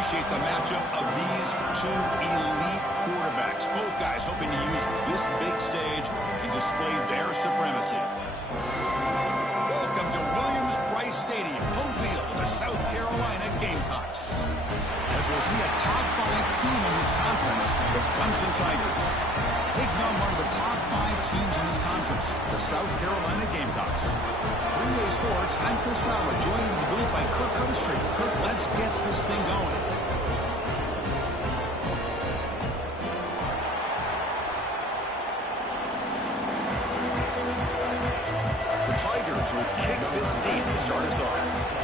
appreciate the matchup of these two elite quarterbacks. Both guys hoping to use this big stage and display their supremacy. Welcome to Williams-Brice Stadium, home field of the South Carolina Gamecocks. As we'll see a top 5 team in this conference, the Clemson Tigers, taking on one of the top 5 teams in this conference, the South Carolina Gamecocks. Relay Sports, I'm Chris Fowler, joined in the booth by Kirk Humstreet. Kirk, let's get this thing going. The Tigers will kick this deep to start us off.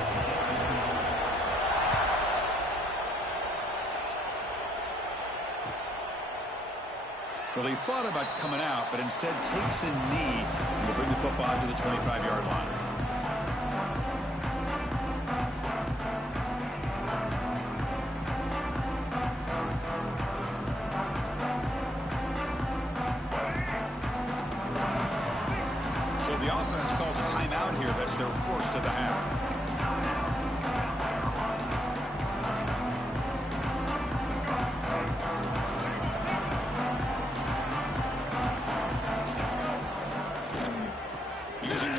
Well, he thought about coming out, but instead takes a knee and will bring the football to the 25-yard line. So the offense calls a timeout here. That's their first of the half.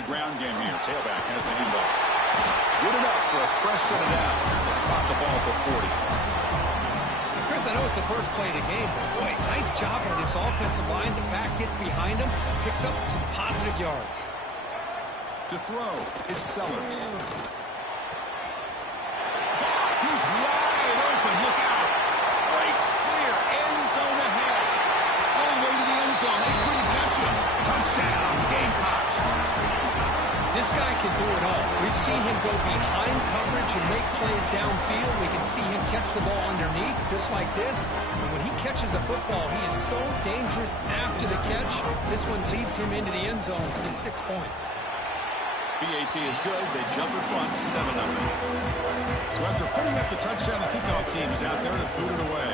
Ground game here. Tailback has the handoff. Good enough for a fresh set of downs. They spot the ball at the 40. Chris, I know it's the first play of the game, but boy, nice job on this offensive line. The back gets behind him, picks up some positive yards. To throw, it's Sellers. He's wide open. Look out. Breaks clear. End zone ahead. All the way to the end zone. They couldn't catch him. Touchdown, Gamecocks. This guy can do it all. We've seen him go behind coverage and make plays downfield. We can see him catch the ball underneath, just like this. And when he catches a football, he is so dangerous after the catch. This one leads him into the end zone for the 6 points. BAT is good. They jump in front 7-0. So after putting up the touchdown, the kickoff team is out there to boot it away.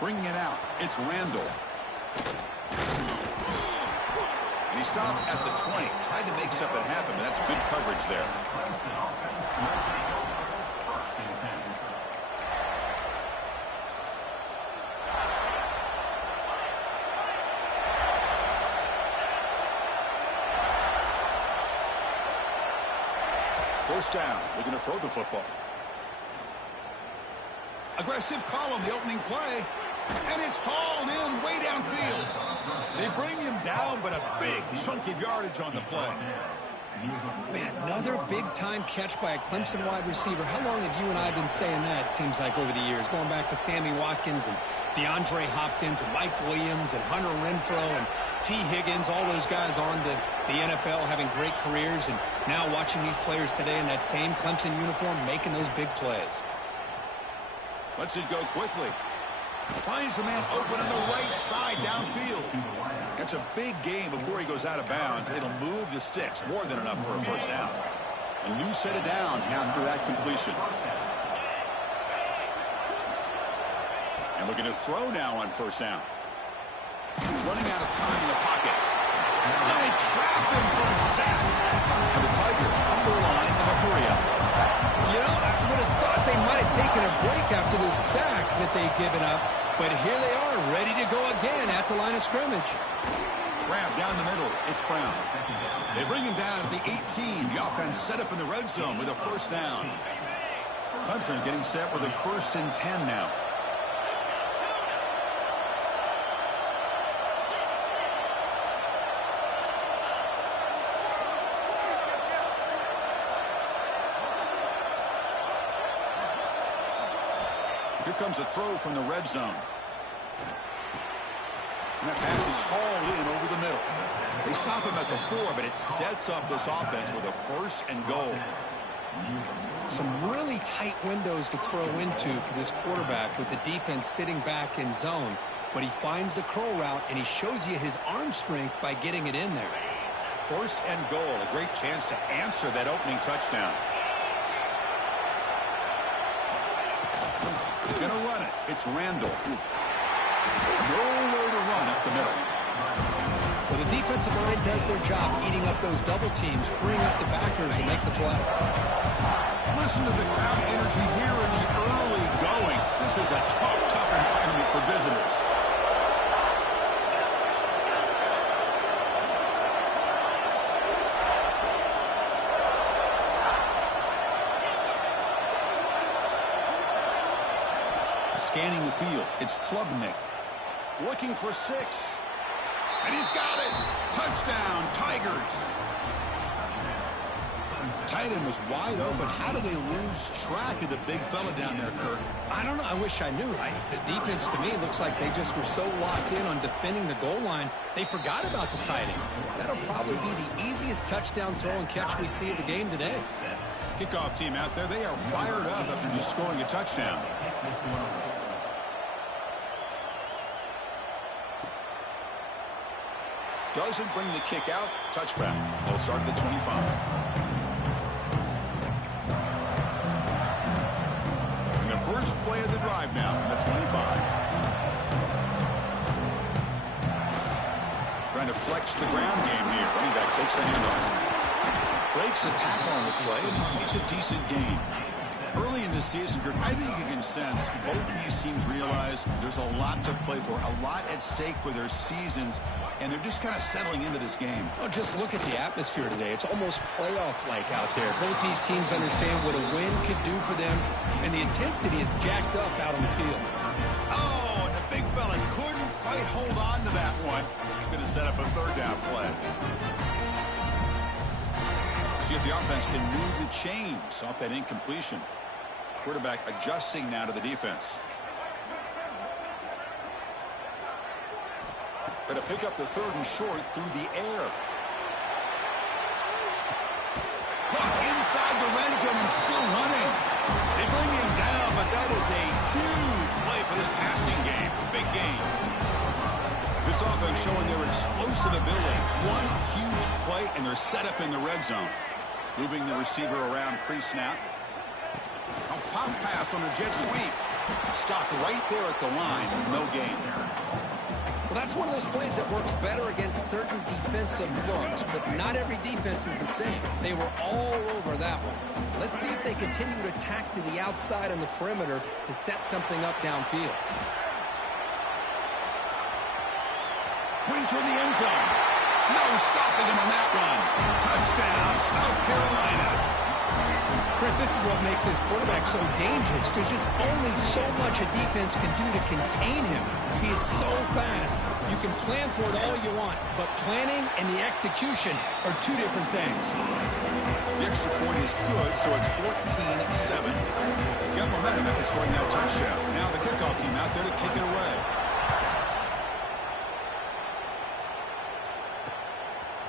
Bringing it out, it's Randall. And he stopped at the 20. Tried to make something happen, but that's good coverage there. First down, looking to throw the football. Aggressive call on the opening play. And it's hauled in way downfield. They bring him down, but a big chunk of yardage on the play. Man, another big-time catch by a Clemson wide receiver. How long have you and I been saying that, it seems like, over the years? Going back to Sammy Watkins and DeAndre Hopkins and Mike Williams and Hunter Renfrow and T. Higgins, all those guys on to the NFL having great careers. And now watching these players today in that same Clemson uniform making those big plays. Lets it go quickly. Finds the man open on the right side downfield. That's a big gain before he goes out of bounds. It'll move the sticks. More than enough for a first down. A new set of downs after that completion. And looking to throw now on first down. Running out of time in the pocket. And they trap him for a sack. And the Tigers come to the line in a hurry up. You know, I would have thought they might have taken a break after this sack that they've given up. But here they are, ready to go again at the line of scrimmage. Grab down the middle. It's Brown. They bring him down at the 18. The offense set up in the red zone with a first down. Clemson getting set with a 1st and 10 now. Here comes a throw from the red zone. And that pass is hauled in over the middle. They stop him at the 4, but it sets up this offense with a 1st and goal. Some really tight windows to throw into for this quarterback with the defense sitting back in zone. But he finds the curl route, and he shows you his arm strength by getting it in there. 1st and goal, a great chance to answer that opening touchdown. Going to run it. It's Randall. Nowhere to run up the middle. Well, the defensive line does their job eating up those double teams, freeing up the backers to make the play. Listen to the crowd energy here in the early going. This is a tough environment for visitors. Scanning the field, it's Klubnik. Looking for 6. And he's got it. Touchdown, Tigers. Tight end was wide open. How do they lose track of the big fella down there, Kirk? I don't know. I wish I knew. The defense, to me, looks like they just were so locked in on defending the goal line, they forgot about the tight end. That'll probably be the easiest touchdown throw and catch we see of the game today. Kickoff team out there, they are fired up after just scoring a touchdown. Doesn't bring the kick out. Touchback. They'll start at the 25. And the first play of the drive now from the 25. Trying to flex the ground game here. Running back takes the handoff. Breaks a tackle on the play and makes a decent gain. Early in the season, Kirk, I think you can sense both these teams realize there's a lot to play for, a lot at stake for their seasons, and they're just kind of settling into this game. Oh, just look at the atmosphere today. It's almost playoff-like out there. Both these teams understand what a win could do for them, and the intensity is jacked up out on the field. Oh, and the big fella couldn't quite hold on to that one. Going to set up a third down play. See if the offense can move the chains off that incompletion. Quarterback adjusting now to the defense. Going to pick up the 3rd and short through the air. Look inside the red zone and still running. They bring him down, but that is a huge play for this passing game. Big game. This offense showing their explosive ability. One huge play, and they're set up in the red zone. Moving the receiver around pre-snap. A pop pass on a jet sweep. Stopped right there at the line. No gain. Well, that's one of those plays that works better against certain defensive looks, but not every defense is the same. They were all over that one. Let's see if they continue to attack to the outside on the perimeter to set something up downfield. Going toward the end zone. No stopping him on that one. Touchdown, South Carolina. Chris, this is what makes this quarterback so dangerous. There's just only so much a defense can do to contain him. He is so fast. You can plan for it all you want, but planning and the execution are two different things. The extra point is good, so it's 14-7. Got momentum after scoring that touchdown. Now the kickoff team out there to kick it away.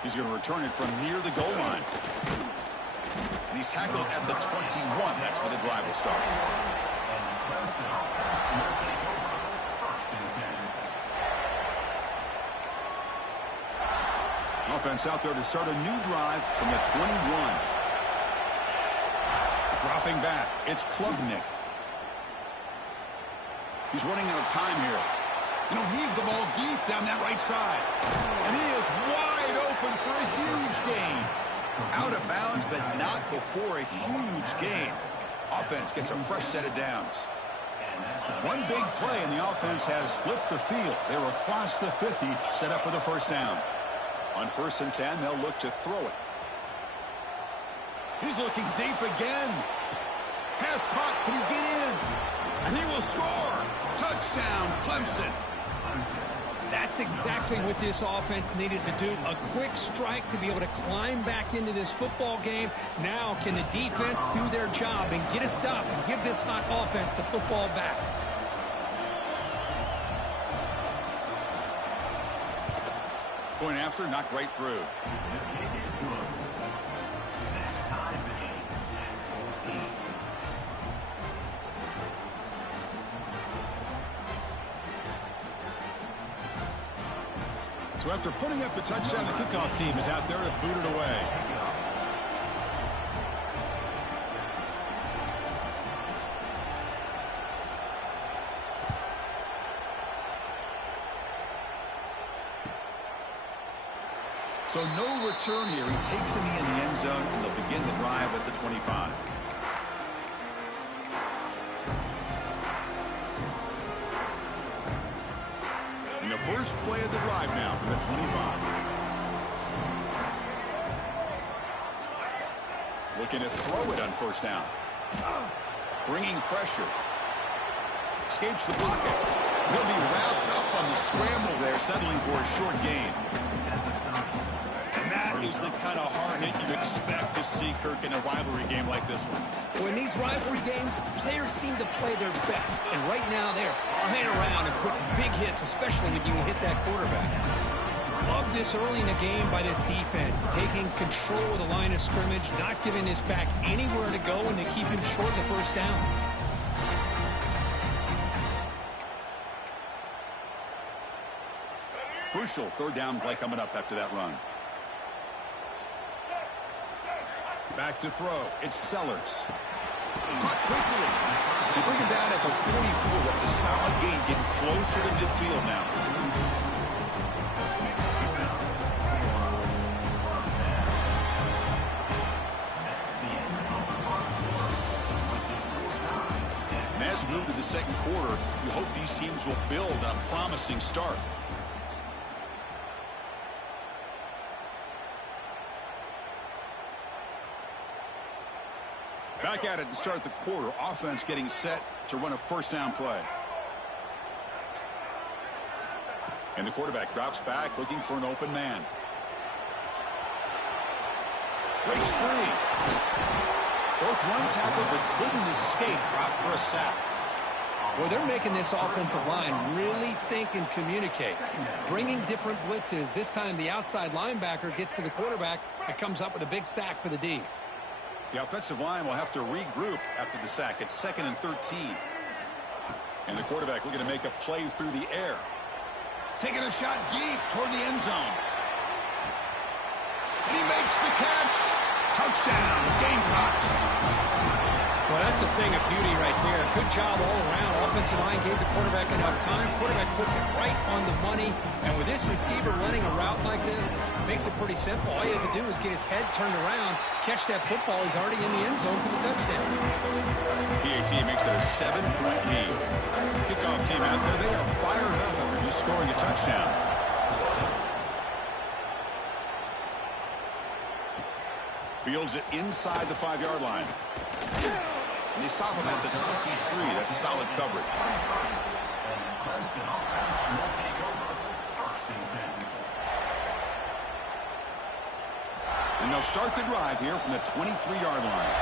He's going to return it from near the goal line. And he's tackled at the 21. That's where the drive will start. Offense out there to start a new drive from the 21. Dropping back, it's Klubnik. He's running out of time here. And he'll heave the ball deep down that right side. And he is wide open for a huge gain. Out of bounds, but not before a huge gain. Offense gets a fresh set of downs. One big play, and the offense has flipped the field. They're across the 50, set up with a first down. On 1st and 10, they'll look to throw it. He's looking deep again. Pass caught. Can he get in? And he will score. Touchdown, Clemson. That's exactly what this offense needed to do. A quick strike to be able to climb back into this football game. Now, can the defense do their job and get a stop and give this hot offense the football back? Point after, knocked right through. So after putting up a touchdown, the kickoff team is out there to boot it away. So no return here. He takes him in the end zone, and they'll begin the drive at the 25. In the first play of the drive now from the 25. Looking to throw it on first down. Bringing pressure. Escapes the pocket. He'll be wrapped up on the scramble there, settling for a short gain. And that is the kind of hard hit you expect to see, Kirk, in a rivalry game like this one. Well, in these rivalry games, players seem to play their best. And right now, they're flying around and putting big hits, especially when you hit that quarterback. Love this early in the game by this defense, taking control of the line of scrimmage, not giving this back anywhere to go, and to keep him short of the first down. Crucial third down play coming up after that run. Back to throw. It's Sellers. Caught quickly. They bring him down at the 44. That's a solid gain, getting closer to midfield now. And as we move to the second quarter, you hope these teams will build on a promising start. Back at it to start the quarter. Offense getting set to run a first down play. And the quarterback drops back looking for an open man. Breaks free. Broke one tackle but couldn't escape. Dropped for a sack. Well, they're making this offensive line really think and communicate. Bringing different blitzes. This time the outside linebacker gets to the quarterback and comes up with a big sack for the D. The offensive line will have to regroup after the sack. It's 2nd and 13. And the quarterback looking to make a play through the air. Taking a shot deep toward the end zone. And he makes the catch. Touchdown, Gamecocks. Well, that's a thing of beauty right there. Good job all around. Offensive line gave the quarterback enough time. Quarterback puts it right on the money. And with this receiver running a route like this, makes it pretty simple. All you have to do is get his head turned around, catch that football. He's already in the end zone for the touchdown. PAT makes it a 7-point lead. Kickoff team out there, they are fired up after just scoring a touchdown. Fields it inside the 5-yard line. And they stop him at the 23. That's solid coverage. And they'll start the drive here from the 23-yard line.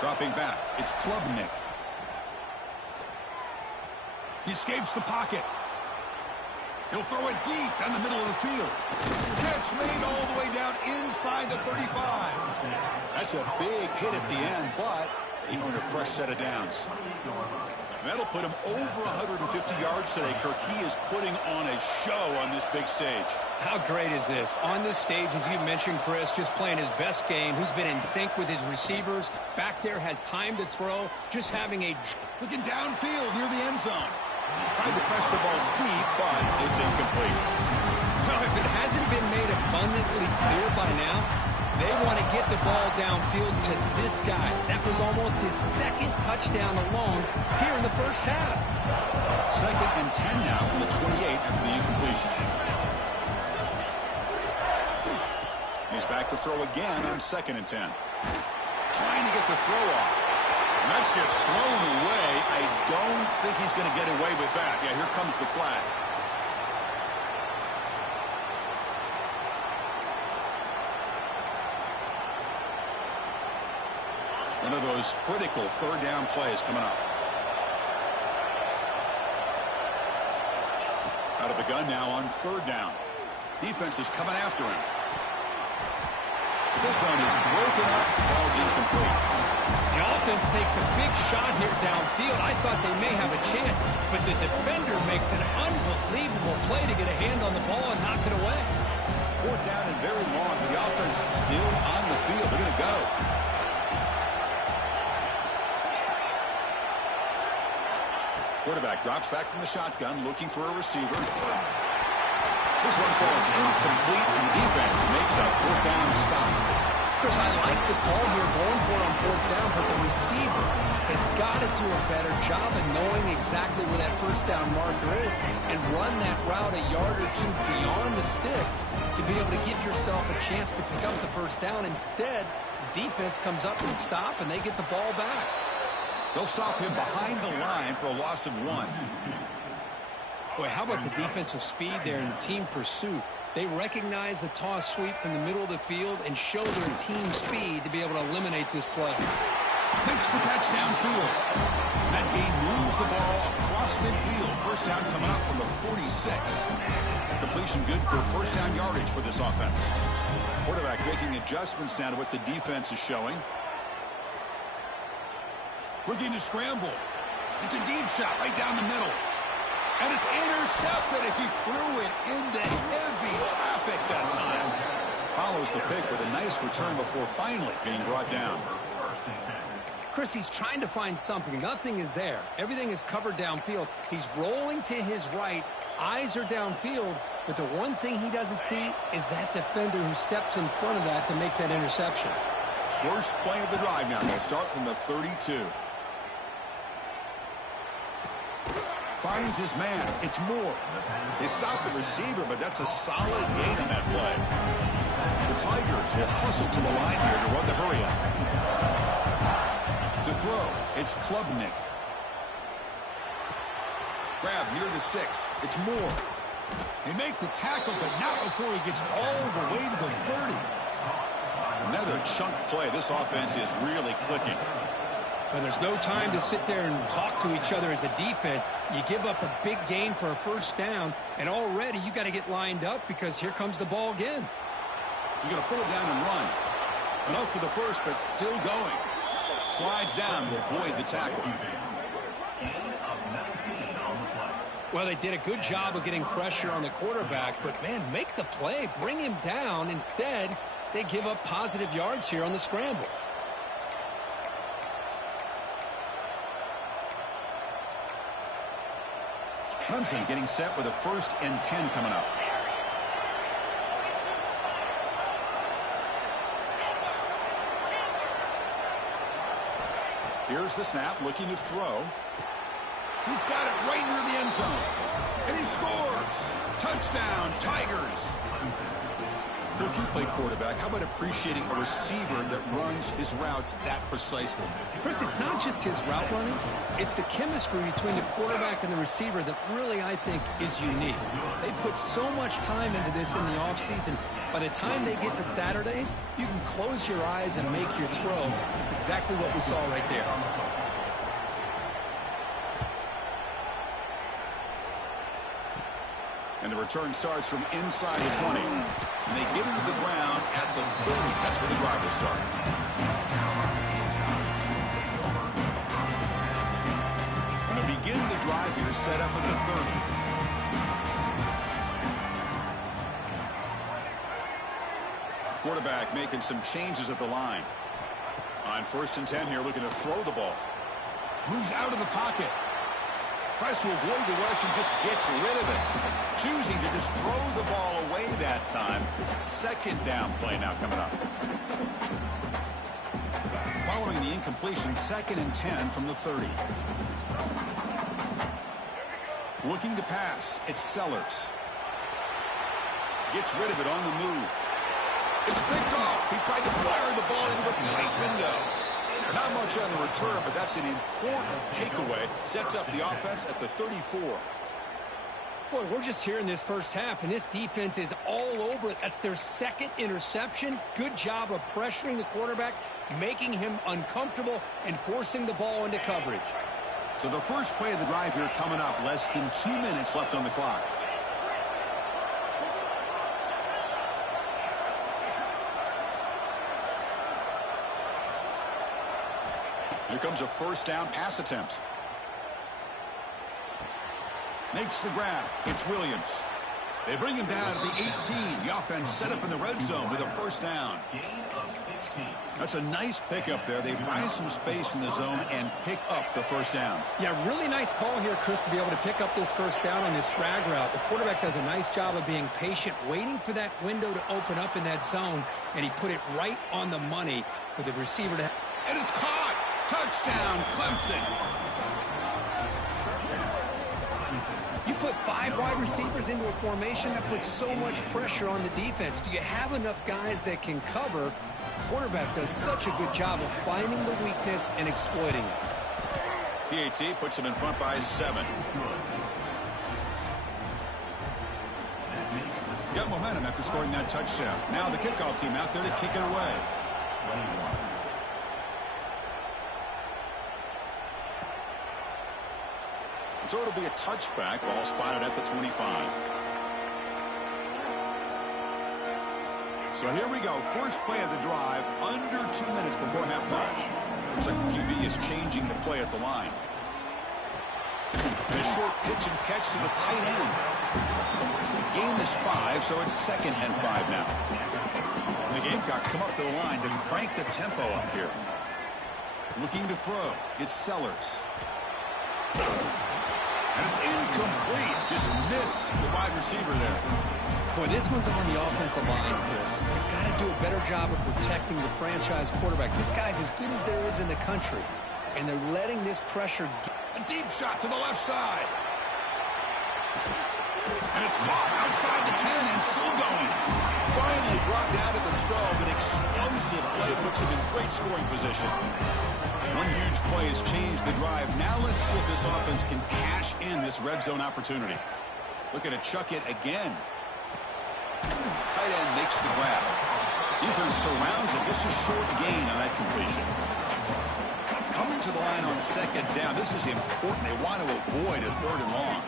Dropping back, it's Klubnik. He escapes the pocket. He'll throw it deep down the middle of the field. Catch made all the way down inside the 35. That's a big hit at the end, but he earned a fresh set of downs. And that'll put him over 150 yards today, Kirk. He is putting on a show on this big stage. How great is this? On this stage, as you mentioned, Chris, just playing his best game. He's been in sync with his receivers. Back there, has time to throw. Just having a... Looking downfield near the end zone. Tried to press the ball deep, but it's incomplete. Well, if it hasn't been made abundantly clear by now, they want to get the ball downfield to this guy. That was almost his second touchdown alone here in the first half. 2nd and 10 now from the 28 after the incompletion. He's back to throw again on 2nd and 10. Trying to get the throw off. And that's just thrown away. I don't think he's going to get away with that. Yeah, here comes the flag. One of those critical third down plays coming up. Out of the gun now on 3rd down. Defense is coming after him. But this one is broken up. Ball's incomplete. The offense takes a big shot here downfield. I thought they may have a chance, but the defender makes an unbelievable play to get a hand on the ball and knock it away. 4th down and very long, but the offense still on the field. They're going to go. Quarterback drops back from the shotgun, looking for a receiver. This one falls incomplete, and the defense makes a fourth down stop. Chris, I like the call here going for it on fourth down, but the receiver has got to do a better job of knowing exactly where that first down marker is and run that route a yard or two beyond the sticks to be able to give yourself a chance to pick up the first down. Instead, the defense comes up and stop, and they get the ball back. They'll stop him behind the line for a loss of 1. Boy, how about the defensive speed there in team pursuit? They recognize the toss sweep from the middle of the field and show their team speed to be able to eliminate this play. Makes the catch downfield. That gain moves the ball across midfield. First down coming up from the 46. Completion good for first down yardage for this offense. Quarterback making adjustments now to what the defense is showing. Looking to scramble. It's a deep shot right down the middle. And it's intercepted as he threw it into heavy traffic that time. Follows the pick with a nice return before finally being brought down. Chris, he's trying to find something. Nothing is there. Everything is covered downfield. He's rolling to his right. Eyes are downfield. But the one thing he doesn't see is that defender who steps in front of that to make that interception. First play of the drive now. They'll start from the 32. Finds his man. It's Moore. They stop the receiver, but that's a solid gain on that play. The Tigers will hustle to the line here to run the hurry-up. To throw, it's Klubnik. Grab near the sticks. It's Moore. They make the tackle, but not before he gets all the way to the 30. Another chunk play. This offense is really clicking. Well, there's no time to sit there and talk to each other as a defense. You give up a big gain for a first down, and already you got to get lined up because here comes the ball again. He's going to pull it down and run. Enough for the first, but still going. Slides down to avoid the tackle. Well, they did a good job of getting pressure on the quarterback, but, man, make the play. Bring him down. Instead, they give up positive yards here on the scramble. Clemson getting set with a 1st and 10 coming up. Here's the snap, looking to throw. He's got it right near the end zone. And he scores! Touchdown, Tigers! So if you play quarterback, how about appreciating a receiver that runs his routes that precisely? Chris, it's not just his route running. It's the chemistry between the quarterback and the receiver that really, I think, is unique. They put so much time into this in the offseason. By the time they get to Saturdays, you can close your eyes and make your throw. It's exactly what we saw right there. And the return starts from inside the 20. And they get into the ground at the 30. That's where the drive will start. Going to begin the drive here, set up at the 30. Quarterback making some changes at the line. On 1st and 10 here, looking to throw the ball. Moves out of the pocket. Tries to avoid the rush and just gets rid of it. Choosing to just throw the ball away that time. 2nd down play now coming up. Following the incompletion, 2nd and 10 from the 30. Looking to pass. It's Sellers. Gets rid of it on the move. It's picked off. He tried to fire the ball into a tight window. Not much on the return, but that's an important takeaway. Sets up the offense at the 34. Boy, we're just here in this first half, and this defense is all over it. That's their 2nd interception. Good job of pressuring the quarterback, making him uncomfortable, and forcing the ball into coverage. So the first play of the drive here coming up. Less than 2 minutes left on the clock. Here comes a 1st down pass attempt. Makes the grab. It's Williams. They bring him down at the 18. The offense set up in the red zone with a first down. That's a nice pickup there. They find some space in the zone and pick up the first down. Yeah, really nice call here, Chris, to be able to pick up this first down on this drag route. The quarterback does a nice job of being patient, waiting for that window to open up in that zone, and he put it right on the money for the receiver to... And it's caught! Touchdown, Clemson! You put 5 wide receivers into a formation, that puts so much pressure on the defense. Do you have enough guys that can cover? Quarterback does such a good job of finding the weakness and exploiting it. PAT puts him in front by 7. Got momentum after scoring that touchdown. Now the kickoff team out there to kick it away. So it'll be a touchback, ball spotted at the 25. So here we go, first play of the drive, under 2 minutes before halftime. Looks like the QB is changing the play at the line. And a short pitch and catch to the tight end. The game is 5, so it's 2nd and 5 now. And the Gamecocks come up to the line to crank the tempo up here. Looking to throw, it's Sellers. And it's incomplete. Just missed the wide receiver there. Boy, this one's on the offensive line, Chris. They've got to do a better job of protecting the franchise quarterback. This guy's as good as there is in the country, and they're letting this pressure get... A deep shot to the left side. And it's caught outside the 10 and still going. Finally brought down to the 12. An explosive play puts him in great scoring position. One huge play has changed the drive. Now let's see if this offense can cash in this red zone opportunity. Looking to chuck it again. Tight end makes the grab. Defense surrounds him. Just a short gain on that completion. Coming to the line on 2nd down. This is important. They want to avoid a 3rd and long.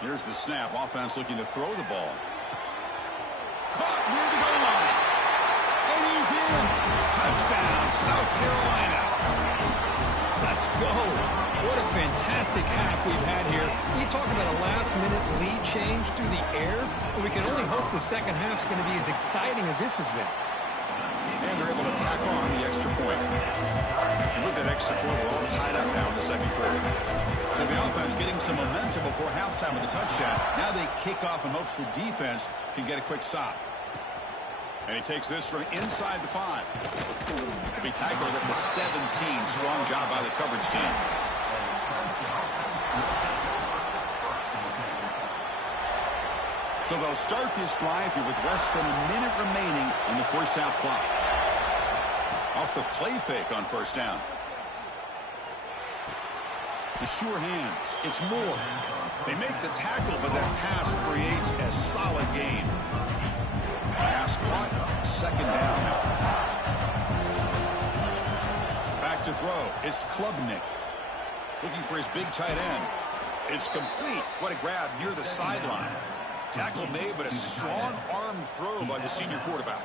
Here's the snap. Offense looking to throw the ball. Caught near the goal line. And he's in. Touchdown, South Carolina. Let's go. What a fantastic half we've had here. We talk about a last-minute lead change through the air, but we can only hope the second half's going to be as exciting as this has been. And they're able to tack on the extra point. And with that extra point, we're all tied up now in the second quarter. So the offense getting some momentum before halftime with the touchdown. Now they kick off in hopes the defense can get a quick stop. And he takes this from inside the 5. He'll be tackled at the 17. Strong job by the coverage team. So they'll start this drive here with less than a minute remaining on the first half clock. Off the play fake on first down. The sure hands. It's Moore. They make the tackle, but that pass creates a solid gain. Pass caught. 2nd down. Back to throw. It's Klubnik. Looking for his big tight end. It's complete. What a grab near the sideline. Tackle made, but a strong arm throw by the senior quarterback.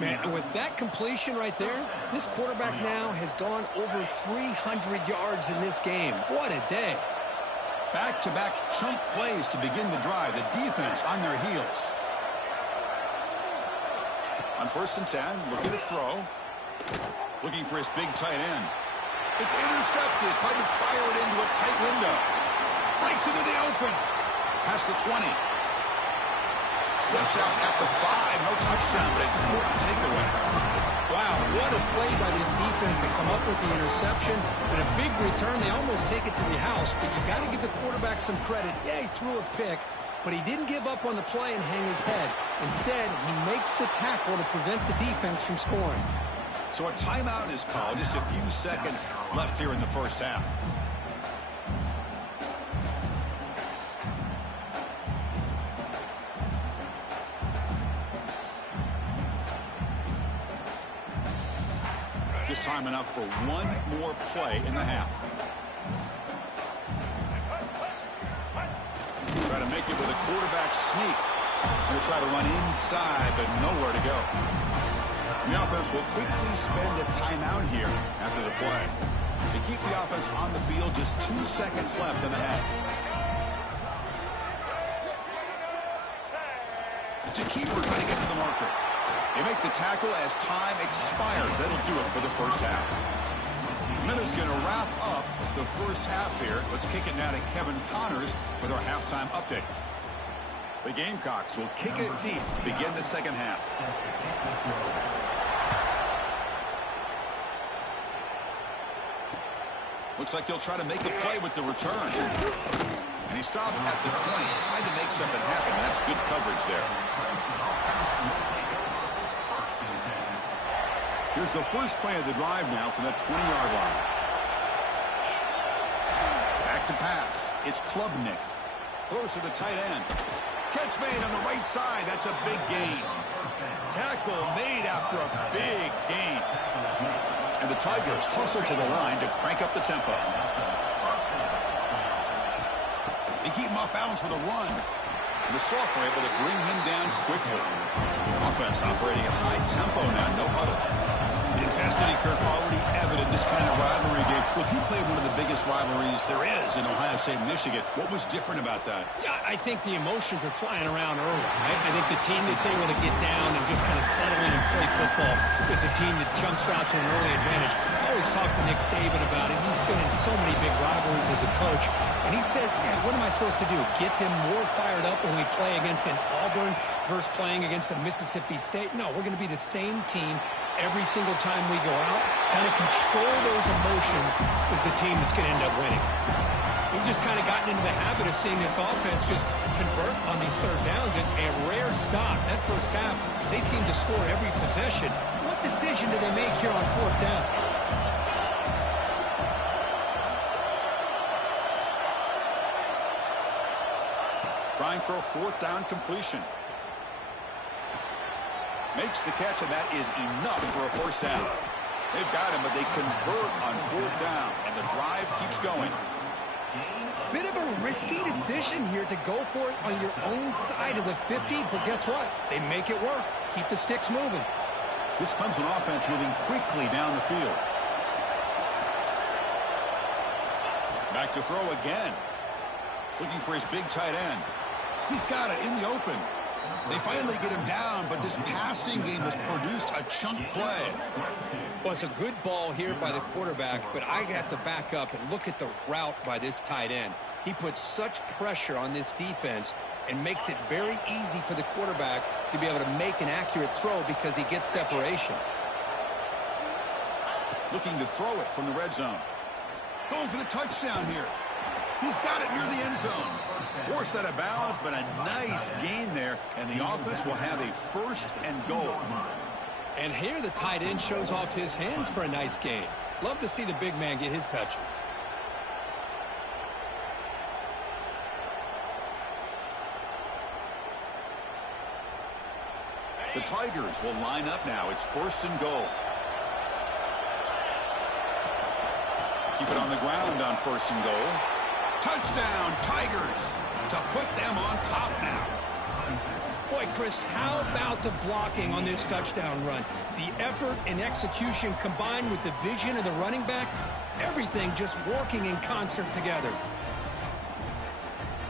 Man, and with that completion right there, this quarterback now has gone over 300 yards in this game. What a day. Back-to-back chunk plays to begin the drive. The defense on their heels. On 1st and 10, looking to throw. Looking for his big tight end. It's intercepted. Tried to fire it into a tight window. Breaks into the open. Past the 20. Steps out at the 5. No touchdown, but a important takeaway. Wow, what a play by this defense to come up with the interception. And a big return. They almost take it to the house, but you got to give the quarterback some credit. Yeah, he threw a pick, but he didn't give up on the play and hang his head. Instead, he makes the tackle to prevent the defense from scoring. So a timeout is called. Just a few seconds left here in the first half. Just time enough for one more play in the half. Try to make it with a quarterback sneak. Going to try to run inside, but nowhere to go. The offense will quickly spend a timeout here after the play. To keep the offense on the field, just 2 seconds left in the half. It's a keeper trying to get to the marker. They make the tackle as time expires. That'll do it for the first half. Minutes going to wrap up the first half here. Let's kick it now to Kevin Connors with our halftime update. The Gamecocks will kick it deep to begin the second half. Looks like he'll try to make a play with the return. And he stopped at the 20, trying to make something happen. That's good coverage there. Here's the first play of the drive now from that 20-yard line. Back to pass. It's Klubnik. Throws to the tight end. Catch made on the right side. That's a big gain. Tackle made after a big gain. And the Tigers hustle to the line to crank up the tempo. They keep him off balance with a run. And the sophomore able to bring him down quickly. Offense operating at high tempo now, no huddle. Intensity, Kirk, already evident this kind of rivalry game. Look, he played one of the biggest rivalries there is in Ohio State, Michigan. What was different about that? Yeah, I think the emotions are flying around early. Right? I think the team that's able to get down and just kind of settle in and play football is the team that jumps out to an early advantage. I always talk to Nick Saban about it. He's been in so many big rivalries as a coach. And he says, yeah, what am I supposed to do? Get them more fired up when we play against an Auburn versus playing against a Mississippi State? No, we're going to be the same team every single time we go out. Kind of control those emotions is the team that's going to end up winning. We've just kind of gotten into the habit of seeing this offense just convert on these third downs. It's a rare stop. That first half, they seem to score every possession. What decision do they make here on fourth down? Trying for a fourth down completion. Makes the catch, and that is enough for a first down. They've got him, but they convert on fourth down, and the drive keeps going. Bit of a risky decision here to go for it on your own side of the 50, but guess what? They make it work. Keep the sticks moving. This Clemson offense moving quickly down the field. Back to throw again. Looking for his big tight end. He's got it in the open. They finally get him down, but this passing game has produced a chunk play. Well, it's a good ball here by the quarterback, but I have to back up and look at the route by this tight end. He puts such pressure on this defense and makes it very easy for the quarterback to be able to make an accurate throw because he gets separation. Looking to throw it from the red zone. Going for the touchdown here. He's got it near the end zone. Forced out of bounds, but a nice gain there, and the offense will have a first and goal. And here the tight end shows off his hands for a nice gain. Love to see the big man get his touches. The Tigers will line up now. It's first and goal. Keep it on the ground on first and goal. Touchdown, Tigers, to put them on top now. Boy, Chris, how about the blocking on this touchdown run? The effort and execution combined with the vision of the running back, everything just working in concert together.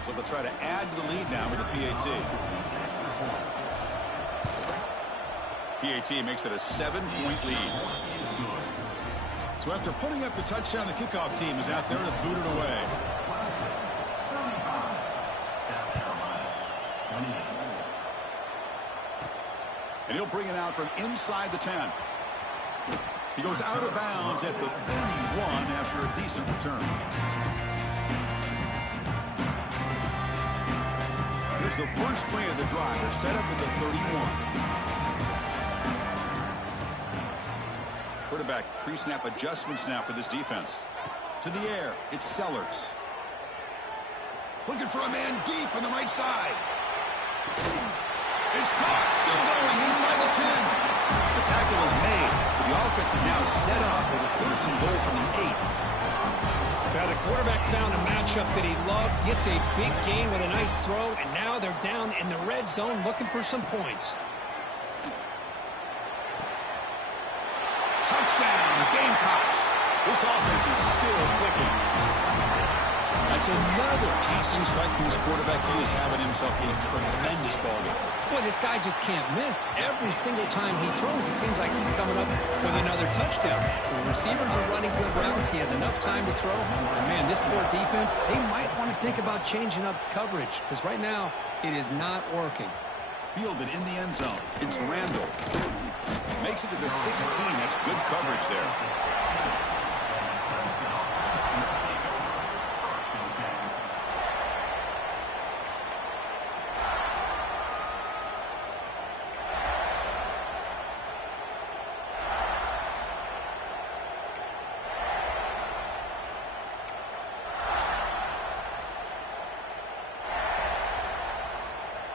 So they'll try to add to the lead now with the PAT. PAT makes it a 7-point lead. So after putting up the touchdown, the kickoff team is out there to boot it away. And he'll bring it out from inside the 10. He goes out of bounds at the 31 after a decent return. Here's the first play of the drive. They're set up at the 31. Quarterback pre-snap adjustments now for this defense. To the air, it's Sellers. Looking for a man deep on the right side. It's caught, still going inside the 10. The tackle is made, but the offense is now set up with a first and goal from the 8. Now the quarterback found a matchup that he loved, gets a big gain with a nice throw, and now they're down in the red zone looking for some points. Touchdown, Gamecocks. This offense is still clicking. That's another passing strike from this quarterback. He is having himself a tremendous ball game. Boy, this guy just can't miss. Every single time he throws, it seems like he's coming up with another touchdown. The receivers are running good routes. He has enough time to throw. And, man, this poor defense, they might want to think about changing up coverage because right now it is not working. Fielded in the end zone. It's Randall. Makes it to the 16. That's good coverage there.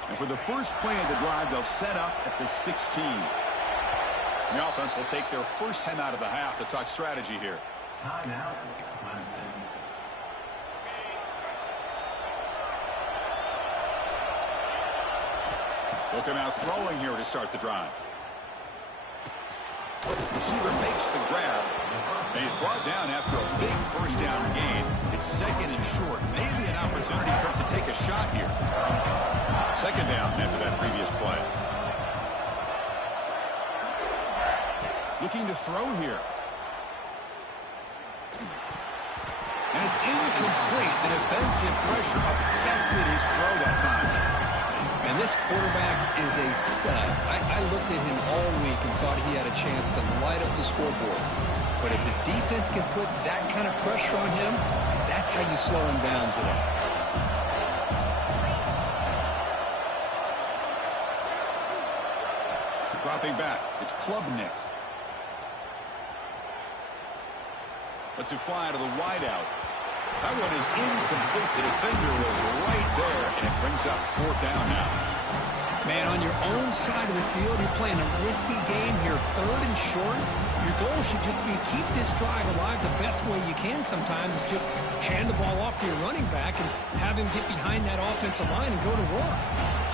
And for the first play of the drive, they'll set up at the 16. The offense will take their first 10 out of the half to talk strategy here. Timeout, Clemson. They'll come out throwing here to start the drive. Receiver makes the grab, and he's brought down after a big first down gain. It's second and short. Maybe an opportunity, Kirk, to take a shot here. Second down after that previous play. Looking to throw here. And it's incomplete. The defensive pressure affected his throw that time. And this quarterback is a stud. I looked at him all week and thought he had a chance to light up the scoreboard. But if the defense can put that kind of pressure on him, that's how you slow him down today. Dropping back, it's Klubnik. Lets it fly to the wideout. That one is incomplete. The defender was right there, and it brings up fourth down now. Man, on your own side of the field, you're playing a risky game here, third and short. Your goal should just be keep this drive alive the best way you can sometimes is just hand the ball off to your running back and have him get behind that offensive line and go to work.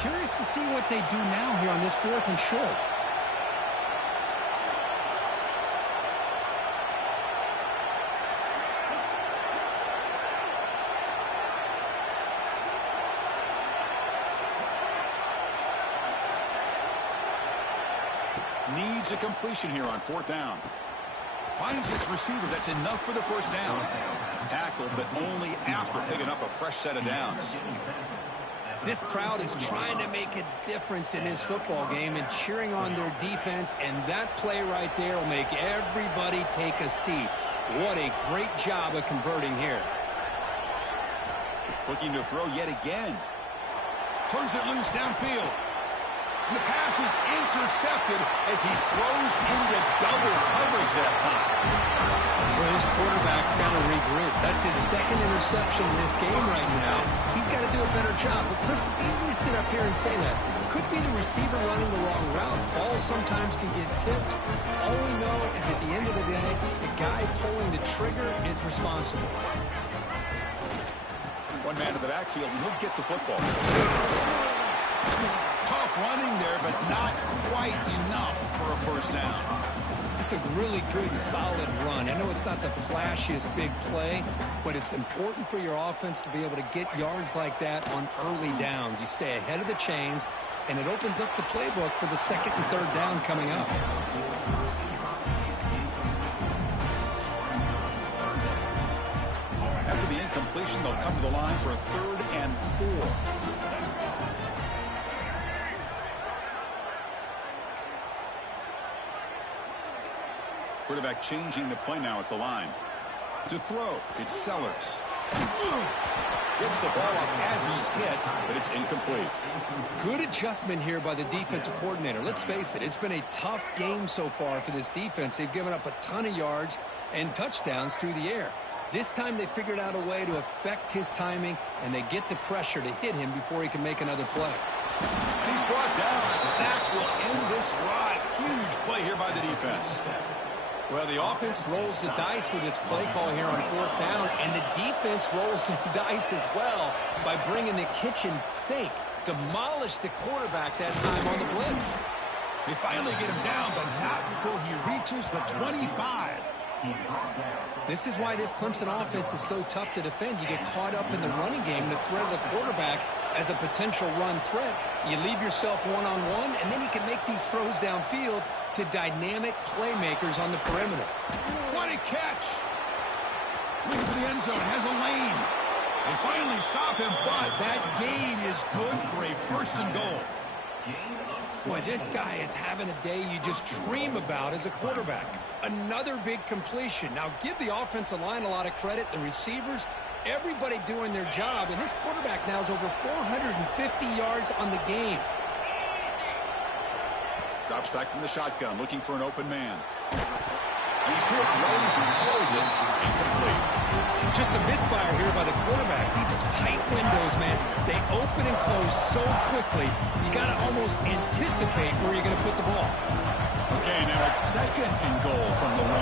Curious to see what they do now here on this fourth and short. Needs a completion here on fourth down. Finds his receiver. That's enough for the first down. Tackled, but only after picking up a fresh set of downs. This crowd is trying to make a difference in this football game and cheering on their defense, and that play right there will make everybody take a seat. What a great job of converting here. Looking to throw yet again. Turns it loose downfield. The pass is intercepted as he throws into double coverage that time. Well, his quarterback's got to regroup. That's his second interception in this game right now. He's got to do a better job. But, Chris, it's easy to sit up here and say that. Could be the receiver running the wrong route. Balls sometimes can get tipped. All we know is at the end of the day, the guy pulling the trigger is responsible. One man in the backfield, and he'll get the football. Tough running there, but not quite enough for a first down. It's a really good, solid run. I know it's not the flashiest big play, but it's important for your offense to be able to get yards like that on early downs. You stay ahead of the chains, and it opens up the playbook for the second and third down coming up. After the incompletion, they'll come to the line for a 3rd and 4. Quarterback changing the play now at the line. To throw, it's Sellers. Gets the ball off as he's hit, but it's incomplete. Good adjustment here by the defensive coordinator. Let's face it, it's been a tough game so far for this defense. They've given up a ton of yards and touchdowns through the air. This time they figured out a way to affect his timing, and they get the pressure to hit him before he can make another play. And he's brought down. A sack will end this drive. Huge play here by the defense. Well, the offense rolls the dice with its play call here on fourth down, and the defense rolls the dice as well by bringing the kitchen sink. Demolished the quarterback that time on the blitz. They finally get him down, but not before he reaches the 25. This is why this Clemson offense is so tough to defend. You get caught up in the running game, the threat of the quarterback as a potential run threat. You leave yourself one-on-one, and then he can make these throws downfield to dynamic playmakers on the perimeter. What a catch! Looking for the end zone, has a lane. They finally stop him, but that gain is good for a first and goal. Boy, this guy is having a day you just dream about as a quarterback. Another big completion. Now, give the offensive line a lot of credit, the receivers, everybody doing their job, and this quarterback now is over 450 yards on the game. Drops back from the shotgun, looking for an open man. He's hit right as he throws it. Incomplete. Just a misfire here by the quarterback. These are tight windows, man. They open and close so quickly, you got to almost anticipate where you're going to put the ball. Okay, now it's second and goal from the 1.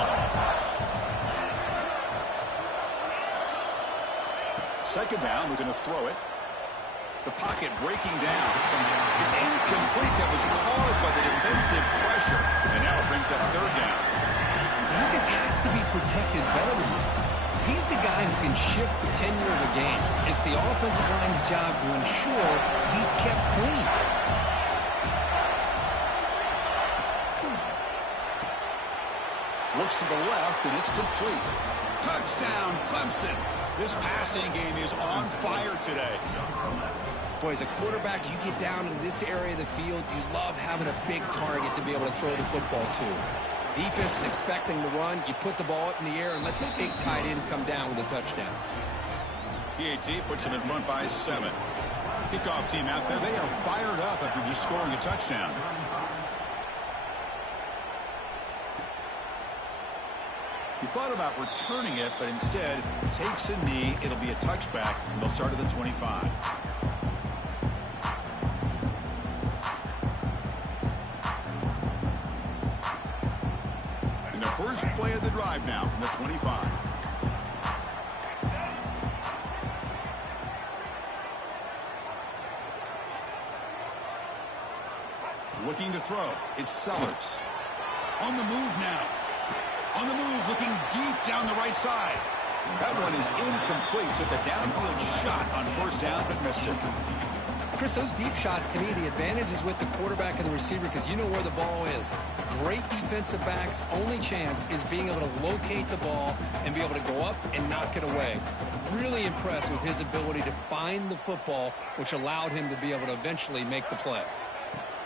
Second down, we're going to throw it. The pocket breaking down. It's incomplete. That was caused by the defensive pressure. And now it brings up third down. He just has to be protected better than that. He's the guy who can shift the tenure of a game. It's the offensive line's job to ensure he's kept clean. Looks to the left, and it's complete. Touchdown, Clemson. This passing game is on fire today. Boy, as a quarterback, you get down into this area of the field, you love having a big target to be able to throw the football to. Defense is expecting the run. You put the ball up in the air and let the big tight end come down with a touchdown. PAT puts them in front by 7. Kickoff team out there. They are fired up after just scoring a touchdown. He thought about returning it, but instead takes a knee. It'll be a touchback, and they'll start at the 25. And the first play of the drive now from the 25. Looking to throw. It's Sellers. On the move now. On the move, looking deep down the right side. That one is incomplete. Took a downfield shot on first down, but missed it. Chris, those deep shots, to me, the advantage is with the quarterback and the receiver because you know where the ball is. Great defensive backs' only chance is being able to locate the ball and be able to go up and knock it away. Really impressed with his ability to find the football, which allowed him to be able to eventually make the play.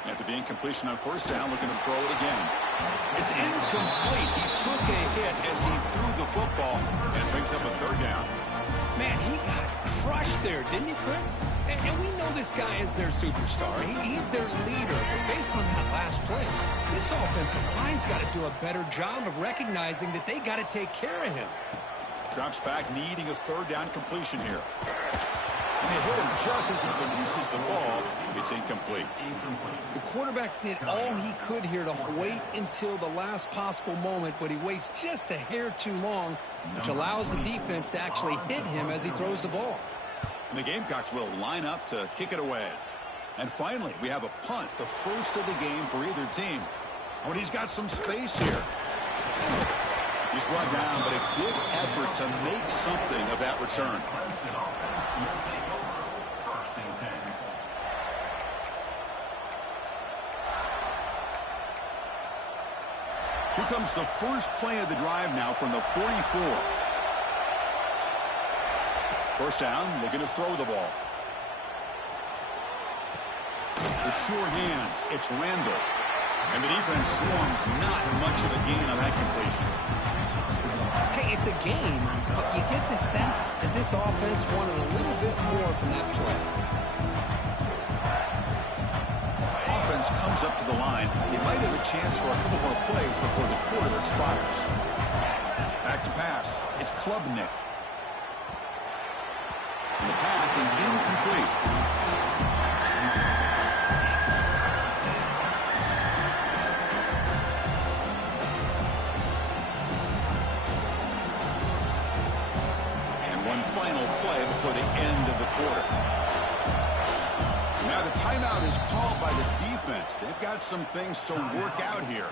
After the incompletion on first down, looking to throw it again. It's incomplete. He took a hit as he threw the football and brings up a third down. Man, he got crushed there, didn't he, Chris? And we know this guy is their superstar. He's their leader. But based on that last play, this offensive line's got to do a better job of recognizing that they got to take care of him. Drops back, needing a third down completion here. And they hit him just as he releases the ball. It's incomplete. The quarterback did all he could here to wait until the last possible moment, but he waits just a hair too long, which allows the defense to actually hit him as he throws the ball. And the Gamecocks will line up to kick it away. And finally, we have a punt, the first of the game for either team. Oh, and he's got some space here. He's brought down, but a good effort to make something of that return. Here comes the first play of the drive now from the 44. First down, looking to throw the ball. The sure hands, it's Randall. And the defense swarms, not much of a gain on that completion. Hey, it's a game, but you get the sense that this offense wanted a little bit more from that play. Offense comes up to the line. You might have a chance for a couple more plays before the quarter expires. Back to pass. It's Klubnik. And the pass is incomplete. Final play before the end of the quarter. Now the timeout is called by the defense. They've got some things to work out here.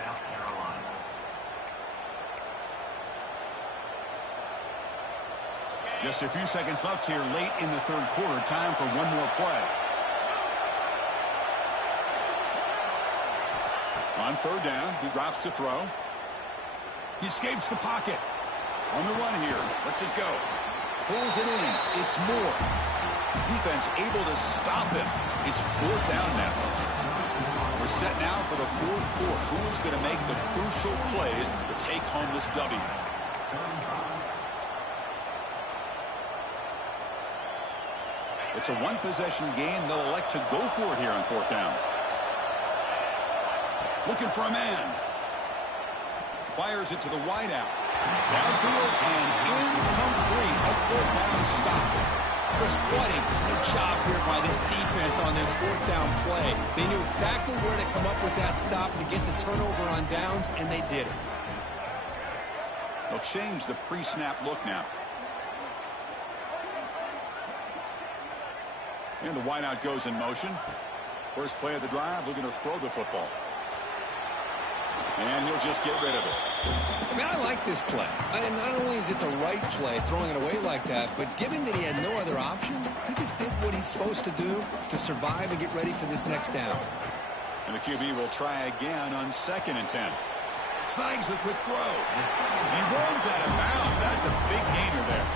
Just a few seconds left here late in the third quarter. Time for one more play. On third down, he drops to throw. He escapes the pocket. On the run here. Lets it go. Pulls it in. It's Moore. Defense able to stop him. It's fourth down now. We're set now for the fourth quarter. Who's going to make the crucial plays to take home this W? It's a one-possession game. They'll elect to go for it here on fourth down. Looking for a man. Fires it to the wideout. Downfield and incomplete. A fourth down stop. Chris, what a great job here by this defense on this fourth down play. They knew exactly where to come up with that stop to get the turnover on downs, and they did it. They'll change the pre-snap look now. And the wideout goes in motion. First play of the drive, looking to throw the football. And he'll just get rid of it. I mean, I like this play. And not only is it the right play, throwing it away like that, but given that he had no other option, he just did what he's supposed to do to survive and get ready for this next down. And the QB will try again on 2nd and 10. Snags the quick throw. He runs out of bounds. That's a big gainer there.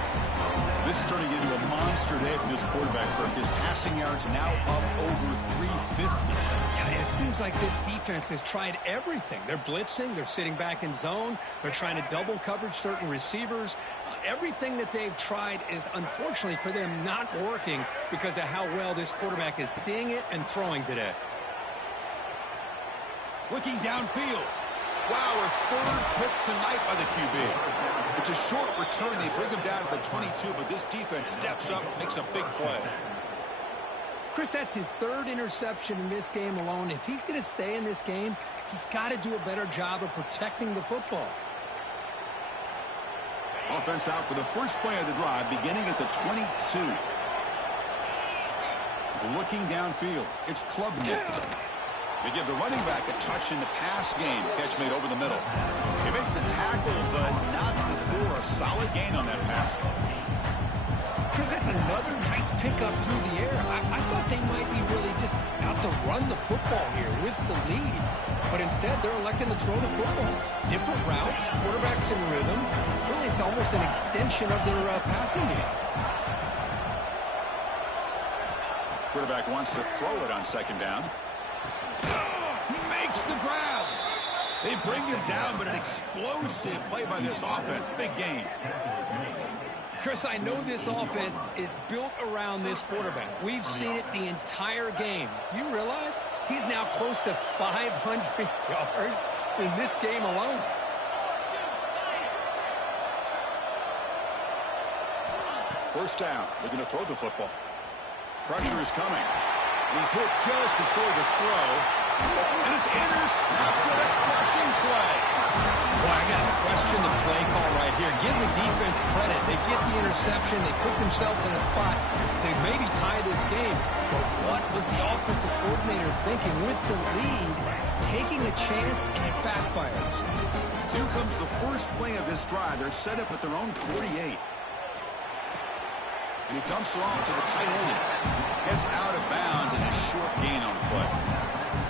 This is turning into a monster day for this quarterback, Kirk. His passing yards now up over 350. Yeah, and it seems like this defense has tried everything. They're blitzing. They're sitting back in zone. They're trying to double coverage certain receivers. Everything that they've tried is, unfortunately for them, not working because of how well this quarterback is seeing it and throwing today. Looking downfield. Wow, a third pick tonight by the QB. It's a short return. They bring him down to the 22, but this defense steps up, makes a big play. Chris, that's his third interception in this game alone. If he's going to stay in this game, he's got to do a better job of protecting the football. Offense out for the first play of the drive, beginning at the 22. Looking downfield. It's Klubnik. They give the running back a touch in the pass game. Catch made over the middle. They make the tackle, but not before a solid gain on that pass. Chris, that's another nice pickup through the air. I thought they might be really just out to run the football here with the lead. But instead, they're electing to throw the football. Different routes, quarterbacks in rhythm. Really, it's almost an extension of their passing game. Quarterback wants to throw it on 2nd down. He makes the grab. They bring him down, but an explosive play by this offense. Big gain. Chris, I know this offense is built around this quarterback. We've seen it the entire game. Do you realize he's now close to 500 yards in this game alone? First down. Looking to throw the football. Pressure is coming. He's hit just before the throw. And it's intercepted. A crushing play. Boy, I got to question the play call right here. Give the defense credit. They get the interception. They put themselves in a spot to maybe tie this game. But what was the offensive coordinator thinking with the lead, taking a chance, and it backfires? Here comes the first play of this drive. They're set up at their own 48. And he dumps it off to the tight end. Gets out of bounds and a short gain on the play.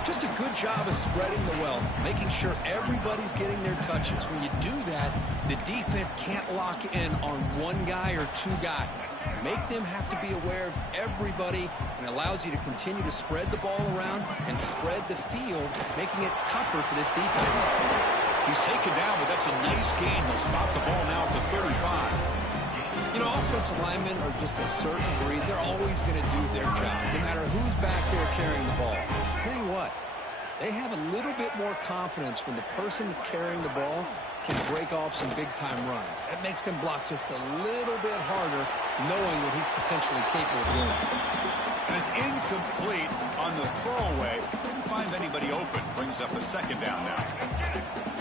Just a good job of spreading the wealth, making sure everybody's getting their touches. When you do that, the defense can't lock in on one guy or two guys. Make them have to be aware of everybody, and allows you to continue to spread the ball around and spread the field, making it tougher for this defense. He's taken down, but that's a nice gain. They'll spot the ball now at the 35. You know, offensive linemen are just a certain breed. They're always going to do their job, no matter who's back there carrying the ball. I'll tell you what, they have a little bit more confidence when the person that's carrying the ball can break off some big-time runs. That makes them block just a little bit harder, knowing what he's potentially capable of doing. And it's incomplete on the throwaway. Didn't find anybody open. Brings up a 2nd down now.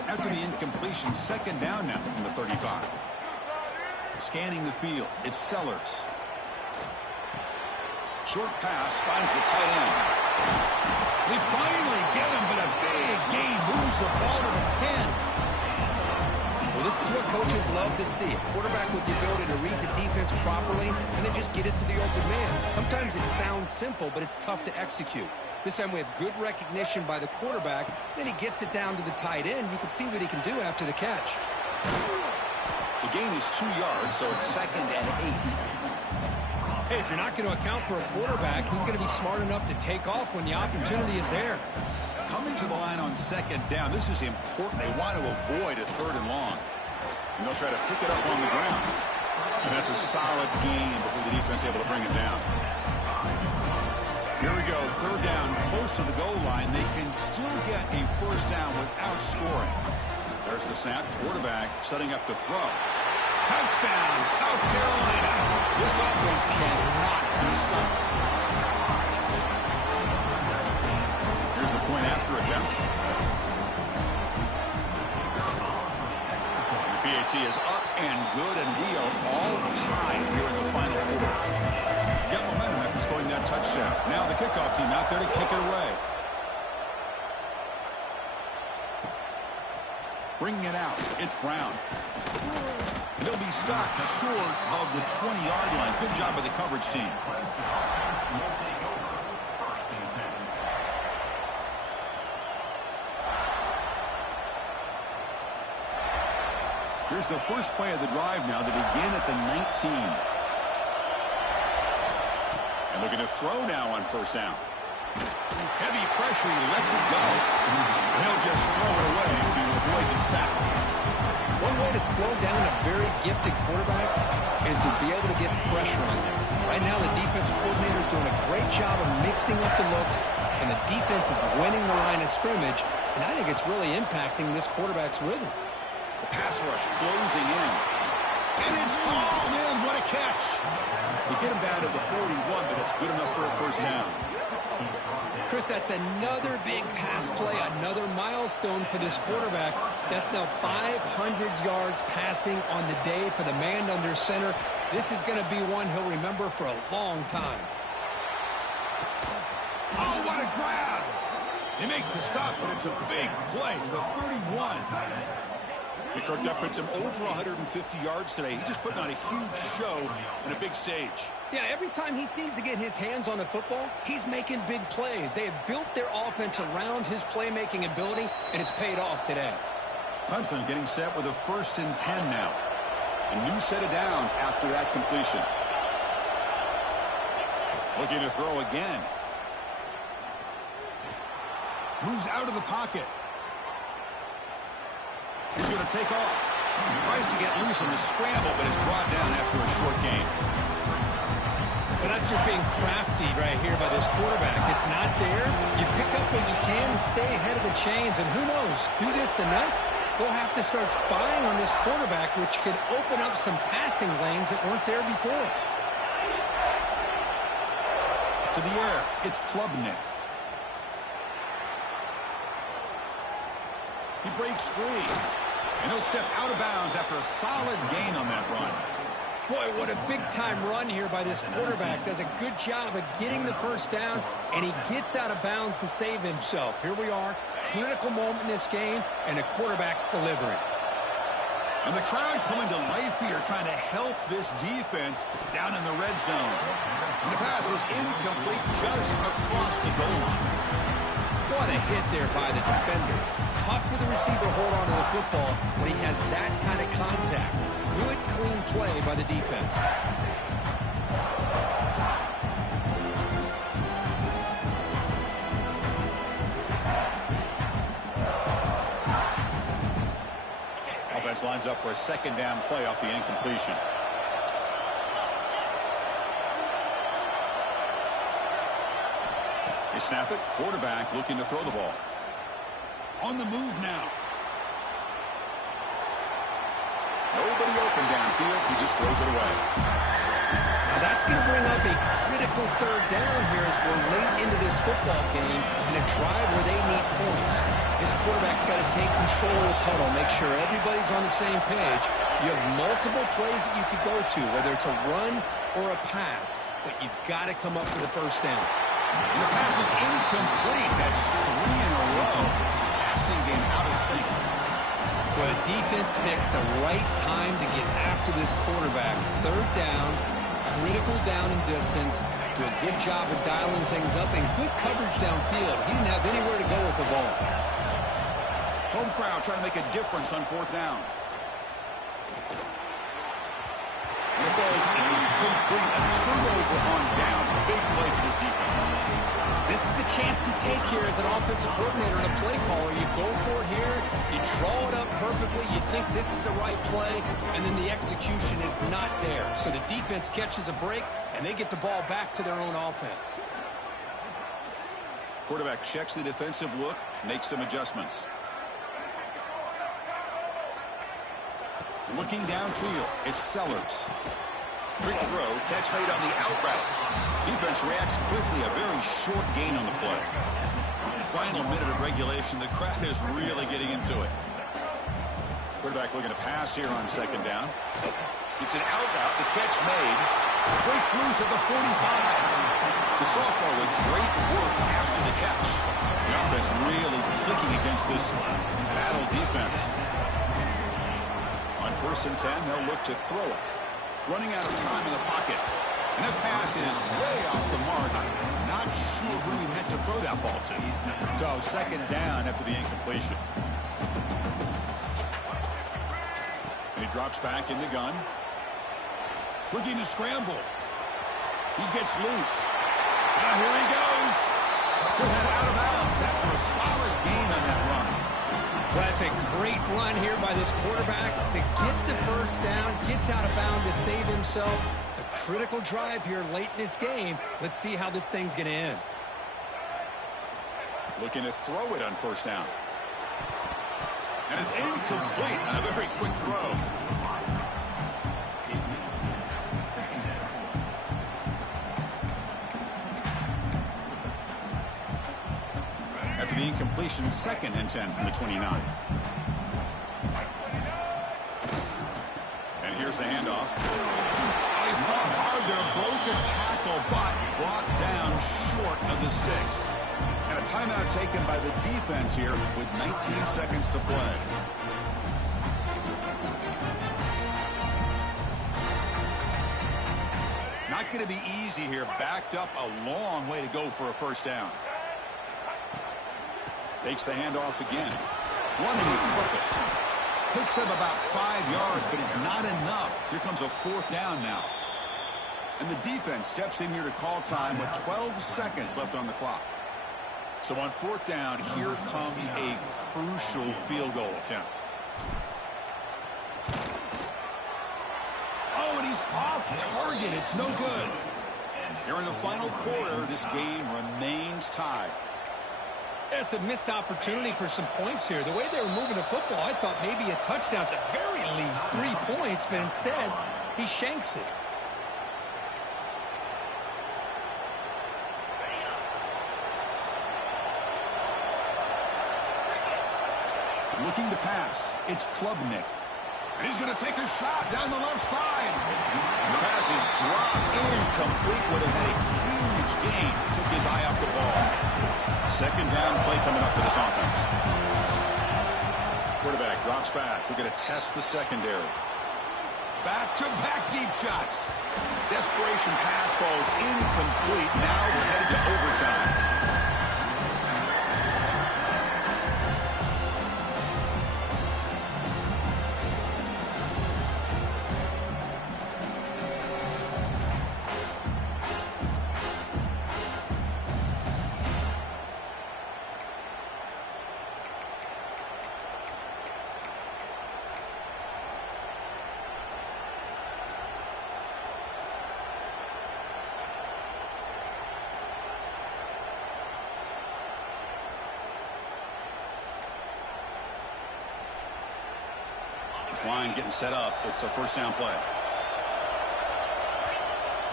After the incompletion, 2nd down now from the 35. Scanning the field, it's Sellers. Short pass finds the tight end. They finally get him, but a big gain moves the ball to the 10. Well, this is what coaches love to see. A quarterback with the ability to read the defense properly and then just get it to the open man. Sometimes it sounds simple, but it's tough to execute. This time we have good recognition by the quarterback. Then he gets it down to the tight end. You can see what he can do after the catch. The gain is 2 yards, so it's 2nd and 8. Hey, if you're not going to account for a quarterback, he's going to be smart enough to take off when the opportunity is there. Coming to the line on 2nd down, this is important. They want to avoid a 3rd and long. And they'll try to pick it up on the ground. And that's a solid gain before the defense able to bring it down. Here we go, 3rd down, close to the goal line. They can still get a 1st down without scoring. There's the snap, quarterback setting up to throw. Touchdown, South Carolina. This offense cannot be stopped. Here's the point after attempt. The PAT is up and good, and we are all tied here in the final quarter. Get momentum after scoring that touchdown. Now the kickoff team out there to kick it away. Bringing it out, it's Brown. And he'll be stopped short of the 20-yard line. Good job by the coverage team. Here's the first play of the drive now to begin at the 19. And looking to throw now on 1st down. Heavy pressure, he lets it go. And he'll just throw it away to avoid the sack. One way to slow down a very gifted quarterback is to be able to get pressure on him. Right now, the defense coordinator is doing a great job of mixing up the looks, and the defense is winning the line of scrimmage, and I think it's really impacting this quarterback's rhythm. The pass rush closing in. And it's hauled in. What a catch. They get him down to the 41, but it's good enough for a 1st down. Chris, that's another big pass play, another milestone for this quarterback. That's now 500 yards passing on the day for the man under center. This is going to be one he'll remember for a long time. Oh, what a grab. They make the stop, but it's a big play. The 31. Kirk, that puts him over 150 yards today. He's just putting on a huge show on a big stage. Yeah, every time he seems to get his hands on the football, he's making big plays. They have built their offense around his playmaking ability, and it's paid off today. Clemson getting set with a 1st and 10 now. A new set of downs after that completion. Looking to throw again. Moves out of the pocket. He's going to take off. Tries to get loose on the scramble, but is brought down after a short gain. Well, that's just being crafty right here by this quarterback. It's not there. You pick up what you can and stay ahead of the chains. And who knows, do this enough, they'll have to start spying on this quarterback, which could open up some passing lanes that weren't there before. To the air, it's Klubnik. He breaks free. And he'll step out of bounds after a solid gain on that run. Boy, what a big-time run here by this quarterback. Does a good job of getting the 1st down, and he gets out of bounds to save himself. Here we are, critical moment in this game, and the quarterback's delivering. And the crowd coming to life here, trying to help this defense down in the red zone. And the pass is incomplete just across the goal line. What a hit there by the defender. Tough for the receiver to hold on to the football when he has that kind of contact. Good, clean play by the defense. Offense lines up for a 2nd down play off the incompletion. They snap it. Quarterback looking to throw the ball. On the move now. Nobody open downfield. He just throws it away. Now that's going to bring up a critical 3rd down here as we're late into this football game in a drive where they need points. This quarterback's got to take control of this huddle, make sure everybody's on the same page. You have multiple plays that you could go to, whether it's a run or a pass, but you've got to come up with a 1st down. And the pass is incomplete. That's 3 in a row. His passing game out of sync. Well, the defense picks the right time to get after this quarterback. Third down, critical down and distance. Do a good job of dialing things up and good coverage downfield. He didn't have anywhere to go with the ball. Home crowd trying to make a difference on fourth down. And it falls incomplete. A turnover on downs. Big play for this defense. This is the chance you take here as an offensive coordinator and a play caller. You go for it here. You draw it up perfectly. You think this is the right play, and then the execution is not there. So the defense catches a break, and they get the ball back to their own offense. Quarterback checks the defensive look, makes some adjustments. Looking downfield, it's Sellers. Quick throw, catch made on the out route. Defense reacts quickly, a very short gain on the play. Final minute of regulation, the crowd is really getting into it. Quarterback looking to pass here on second down. It's an out route, the catch made. Breaks loose at the 45. The sophomore with great work after the catch. The offense really clicking against this battle defense. On 1st and 10, they'll look to throw it. Running out of time in the pocket. And that pass is way off the mark. Not sure who he meant to throw that ball to. So second down after the incompletion. And he drops back in the gun. Looking to scramble. He gets loose. Now here he goes. He'll head out of bounds after a solid gain on that run. Well, that's a great run here by this quarterback to get the first down, gets out of bounds to save himself. It's a critical drive here late in this game. Let's see how this thing's going to end. Looking to throw it on first down. And it's incomplete on a very quick throw. After the incompletion, 2nd and 10 from the 29. And here's the handoff. They fought hard there, broke a tackle, but brought down short of the sticks. And a timeout taken by the defense here with 19 seconds to play. Not going to be easy here. Backed up a long way to go for a first down. Takes the handoff again. Running with purpose. Picks up about 5 yards, but it's not enough. Here comes a fourth down now. And the defense steps in here to call time with 12 seconds left on the clock. So on fourth down, here comes a crucial field goal attempt. Oh, and he's off target. It's no good. Here in the final quarter, this game remains tied. It's a missed opportunity for some points here. The way they were moving the football, I thought maybe a touchdown at the very least, 3 points, but instead, he shanks it. Looking to pass, it's Klubnik. And he's going to take a shot down the left side. And the pass is dropped incomplete. Would have had a huge gain. Took his eye off the ball. Second down play coming up for this offense. Quarterback drops back. We're going to test the secondary. Back-to-back deep shots. Desperation pass falls incomplete. Now we're headed to overtime. This line getting set up. It's a first down play.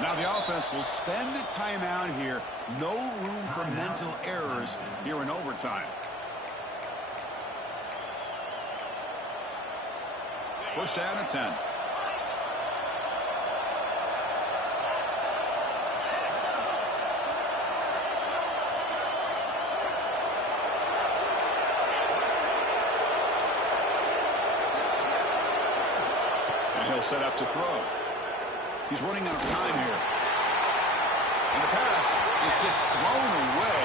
Now the offense will spend the timeout here. No room for mental errors here in overtime. First down at 10. he'll set up to throw. He's running out of time here. And the pass is just thrown away.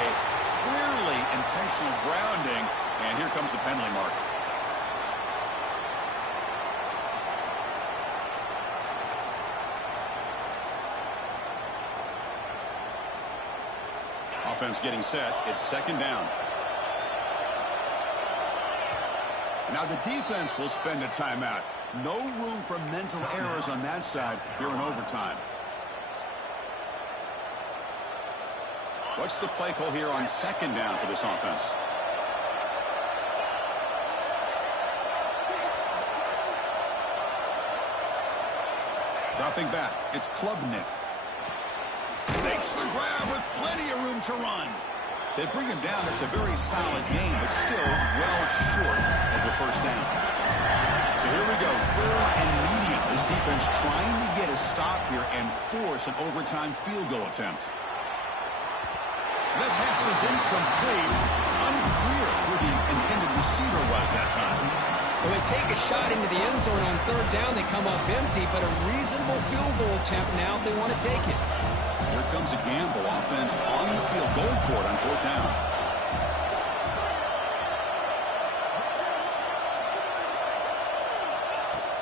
Clearly intentional grounding. And here comes the penalty mark. Offense getting set. It's second down. Now the defense will spend a timeout. No room for mental errors on that side here in overtime. What's the play call here on second down for this offense? Dropping back. It's Klubnik. Makes the grab with plenty of room to run. They bring him down. It's a very solid game, but still well short of the first down. So here we go. 4th and medium. This defense trying to get a stop here and force an overtime field goal attempt. That pass is incomplete. Unclear who the intended receiver was that time. When they take a shot into the end zone on 3rd down, they come up empty, but a reasonable field goal attempt now if they want to take it. Here comes a gamble. Offense on the field, going for it on 4th down.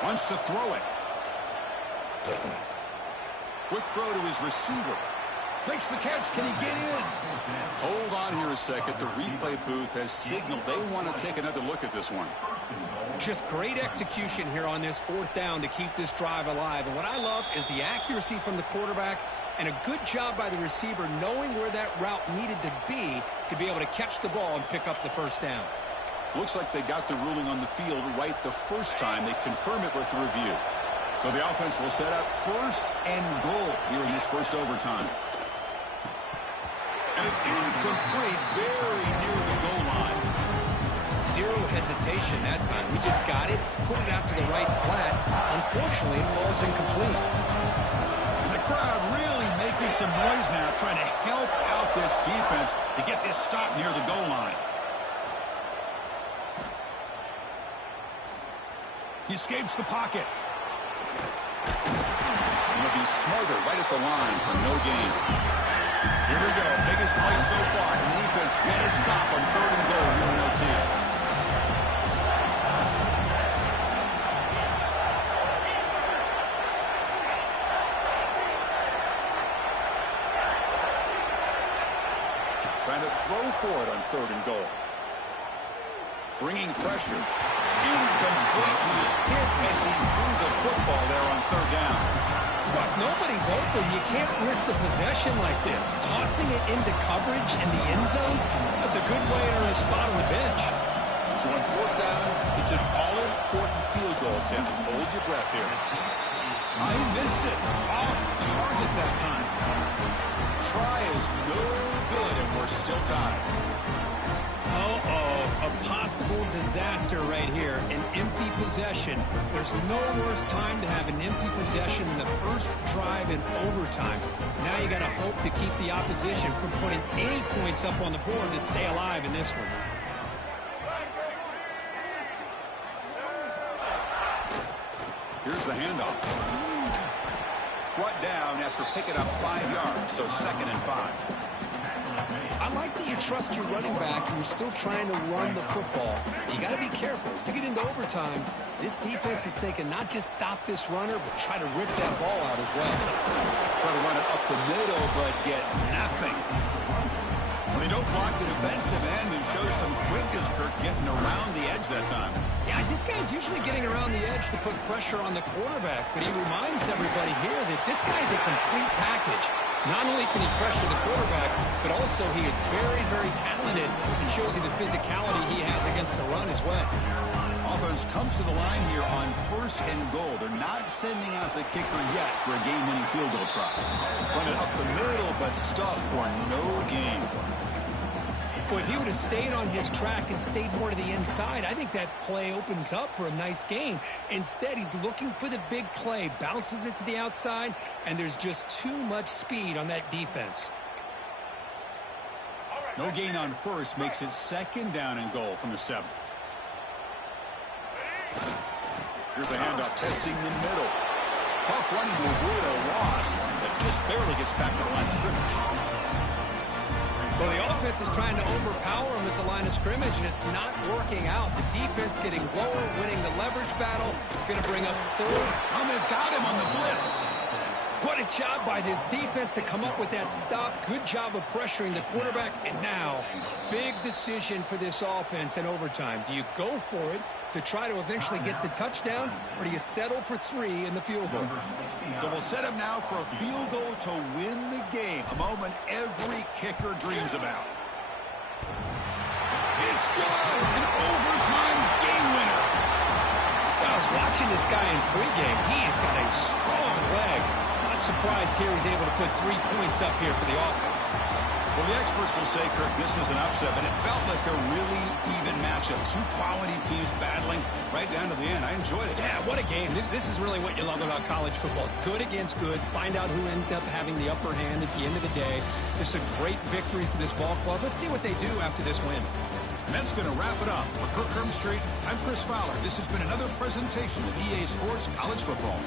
Wants to throw it. Quick throw to his receiver. Makes the catch. Can he get in? Hold on here a second. The replay booth has signaled they want to take another look at this one. Just great execution here on this 4th down to keep this drive alive. And what I love is the accuracy from the quarterback and a good job by the receiver knowing where that route needed to be able to catch the ball and pick up the 1st down. Looks like they got the ruling on the field right the first time. They confirm it with the review. So the offense will set up 1st and goal here in this first overtime. And it's incomplete, very near the goal line. Zero hesitation that time. We just got it, put it out to the right flat. Unfortunately, it falls incomplete. And the crowd really making some noise now, trying to help out this defense to get this stop near the goal line. He escapes the pocket. And he'll be smothered right at the line for no gain. Here we go. Biggest play so far. And the defense get a stop on 3rd and goal here in OT. Trying to throw for it on 3rd and goal. Bringing pressure. Incomplete. He was hit as he threw the football there on 3rd down. Well, if nobody's open, you can't risk the possession like this. Tossing it into coverage in the end zone, that's a good way to earn a spot on the bench. So on 4th down, it's an all-important field goal attempt. Hold your breath here. I missed it. Off target that time. Try is no good, and we're still tied. Uh-oh, a possible disaster right here, an empty possession. There's no worse time to have an empty possession than the first drive in overtime. Now you got to hope to keep the opposition from putting any points up on the board to stay alive in this one. Here's the handoff. Brought down after picking up 5 yards, so 2nd and 5. I like that you trust your running back and you're still trying to run the football. You got to be careful. You get into overtime, this defense is thinking not just stop this runner, but try to rip that ball out as well. Try to run it up the middle, but get nothing. Well, they don't block the defensive end and show some quickness, Kirk, getting around the edge that time. Yeah, this guy's usually getting around the edge to put pressure on the quarterback, but he reminds everybody here that this guy's a complete package. Not only can he pressure the quarterback, but also he is very, very talented and shows you the physicality he has against the run as well. Offense comes to the line here on 1st and goal. They're not sending out the kicker yet for a game-winning field goal try. Run it up the middle, but stuff for no gain. Well, if he would have stayed on his track and stayed more to the inside, I think that play opens up for a nice gain. Instead, he's looking for the big play, bounces it to the outside, and there's just too much speed on that defense. No gain on 1st makes it 2nd down and goal from the 7. Here's a handoff testing the middle. Tough running to avoid a loss that just barely gets back to the line of scrimmage. Well, the offense is trying to overpower him at the line of scrimmage, and it's not working out. The defense getting lower, winning the leverage battle. It's going to bring up third. And they've got him on the blitz. What a job by this defense to come up with that stop. Good job of pressuring the quarterback. And now, big decision for this offense in overtime. Do you go for it to try to eventually get the touchdown, or do you settle for 3 in the field goal? So we'll set him now for a field goal to win the game, a moment every kicker dreams about. It's good! An overtime game winner! I was watching this guy in pregame. He has got a strong leg. Not surprised here he's able to put 3 points up here for the offense. Well, the experts will say, Kirk, this was an upset, but it felt like a really even matchup. 2 quality teams battling right down to the end. I enjoyed it. Yeah, what a game. This is really what you love about college football. Good against good. Find out who ends up having the upper hand at the end of the day. This is a great victory for this ball club. Let's see what they do after this win. And that's going to wrap it up. For Kirk Street, I'm Chris Fowler. This has been another presentation of EA Sports College Football.